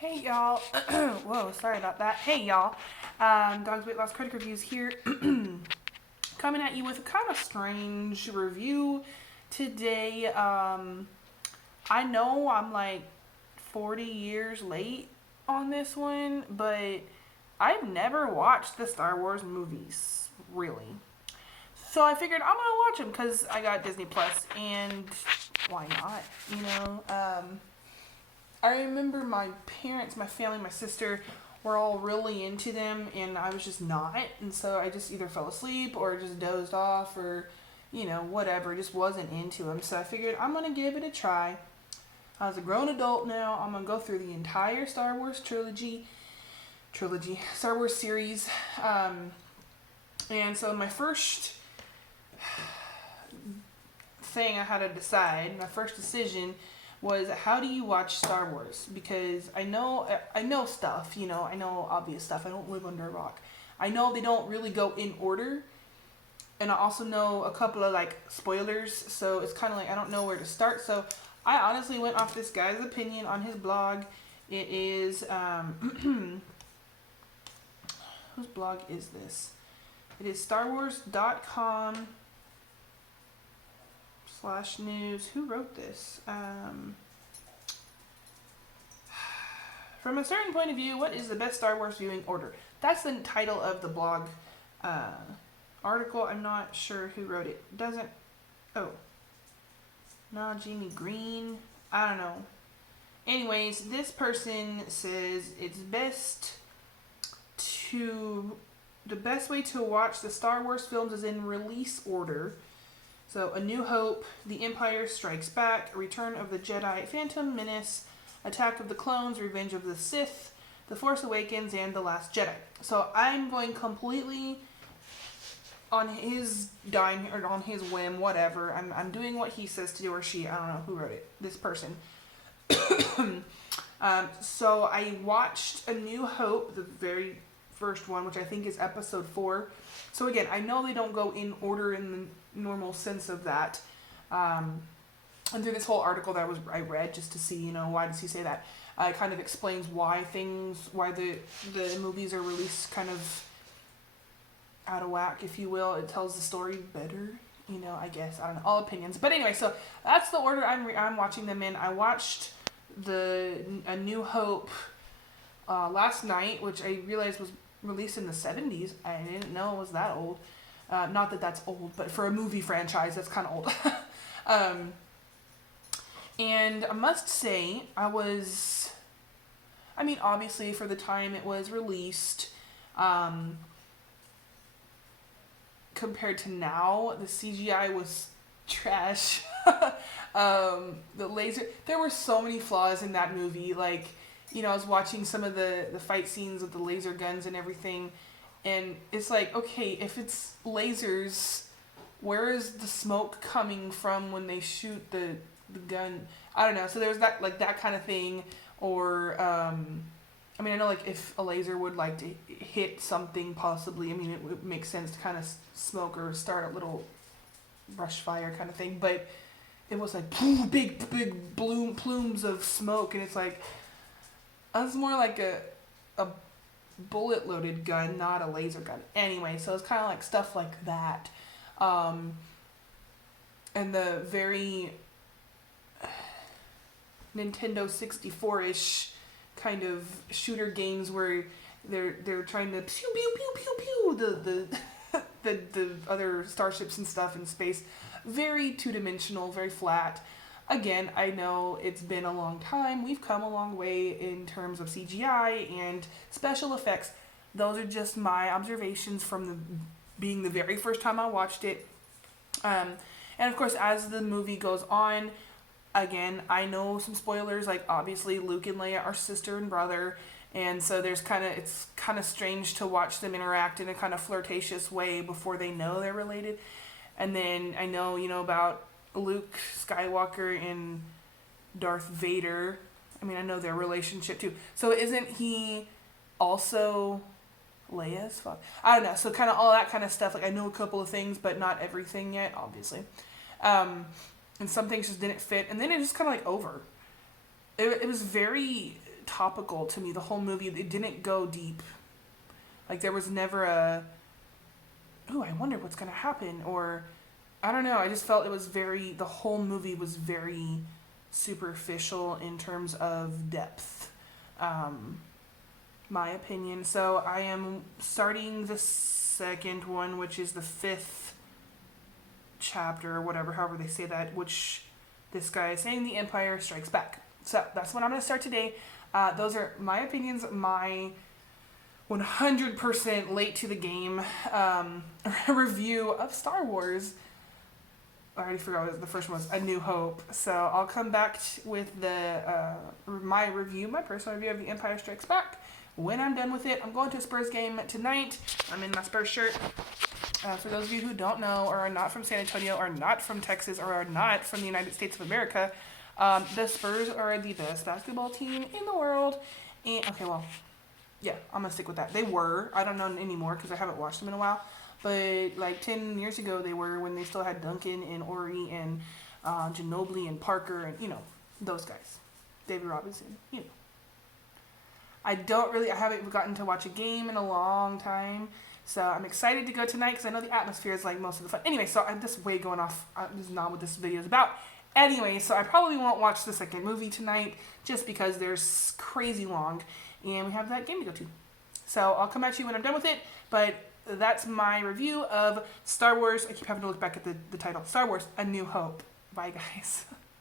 Hey y'all. Whoa, sorry about that. Hey y'all. Dog's Weight Loss Critic Reviews here. Coming at you with a kind of strange review today. I know I'm like 40 years late on this one, but I've never watched the Star Wars movies, really. So I figured I'm gonna watch them because I got Disney Plus, and why not? You know, I remember my parents, my family, my sister were all really into them, and I was just not. And so I just either fell asleep or just dozed off or, whatever. Just wasn't into them. So I figured I'm going to give it a try. I was a grown adult now. I'm going to go through the entire Star Wars Star Wars series. And so my first thing I had to decide, my first decision was how do you watch Star Wars? Because I know stuff, I know obvious stuff. I don't live under a rock. I know they don't really go in order, and I also know a couple of like spoilers, so it's kind of like I don't know where to start. So I honestly went off this guy's opinion on his blog. It is whose blog is this? It is StarWars.com/news. Who wrote this? From a certain point of view, what is the best Star Wars viewing order? That's the title of the blog article. I'm not sure who wrote it. Doesn't. Oh. No, Jamie Green. I don't know. Anyways, this person says it's the best way to watch the Star Wars films is in release order. So, A New Hope, The Empire Strikes Back, Return of the Jedi, Phantom Menace, Attack of the Clones, Revenge of the Sith, The Force Awakens, and The Last Jedi. So I'm going completely on his dime or on his whim, whatever. I'm doing what he says to do, or she. I don't know who wrote it. This person. So I watched A New Hope, the very first one, which I think is episode 4. So again, I know they don't go in order in the normal sense of that. And through this whole article that I read just to see, why does he say that? It kind of explains why the movies are released kind of out of whack, if you will. It tells the story better, I guess. I don't know, all opinions. But anyway, so that's the order I'm watching them in. I watched A New Hope last night, which I realized was released in the 70s. I didn't know it was that old. Not that that's old, but for a movie franchise, that's kind of old. And I must say, obviously for the time it was released, compared to now, the CGI was trash. The laser, there were so many flaws in that movie. Like, I was watching some of the fight scenes with the laser guns and everything, and it's like, okay, if it's lasers, where is the smoke coming from when they shoot the gun? I don't know. So there's that kind of thing. Or I know like if a laser would like to hit something, possibly, it would make sense to kind of smoke or start a little brush fire kind of thing. But it was like big plumes of smoke, and it's like that's more like a bullet loaded gun, not a laser gun. Anyway, so it's kind of like stuff like that. And the very Nintendo 64-ish kind of shooter games where they're trying to pew pew pew pew pew the other starships and stuff in space. Very two-dimensional, very flat. Again, I know it's been a long time. We've come a long way in terms of CGI and special effects. Those are just my observations from being the very first time I watched it. And of course, as the movie goes on, again, I know some spoilers, like obviously Luke and Leia are sister and brother, and so it's kind of strange to watch them interact in a kind of flirtatious way before they know they're related. And then I know, about Luke Skywalker and Darth Vader. I know their relationship too. So isn't he also Leia's father? I don't know. So kind of all that kind of stuff. Like I know a couple of things, but not everything yet, obviously. And some things just didn't fit, and then it just kind of like over. It was very topical to me. The whole movie, it didn't go deep. Like, there was never a, ooh, I wonder what's going to happen. Or, I don't know. I just felt it was the whole movie was very superficial in terms of depth. My opinion. So I am starting the second one, which is the 5th chapter, or whatever, however they say that, which this guy is saying, The Empire Strikes Back. So that's what I'm going to start today. Those are my opinions, my 100% late to the game review of Star Wars. I already forgot what the first one was, A New Hope. So I'll come back with my personal review of The Empire Strikes Back when I'm done with it. I'm going to a Spurs game tonight. I'm in my Spurs shirt. For those of you who don't know, or are not from San Antonio, or not from Texas, or are not from the United States of America, the Spurs are the best basketball team in the world. And okay, well, yeah, I'm gonna stick with that. They were. I don't know anymore because I haven't watched them in a while. But like 10 years ago, they were, when they still had Duncan and Ori and Ginobili and Parker and those guys, David Robinson. I haven't gotten to watch a game in a long time. So I'm excited to go tonight because I know the atmosphere is like most of the fun. Anyway, so I'm just way going off. This is not what this video is about. Anyway, so I probably won't watch the second movie tonight just because they're crazy long and we have that game to go to. So I'll come at you when I'm done with it. But that's my review of Star Wars. I keep having to look back at the title. Star Wars, A New Hope. Bye, guys.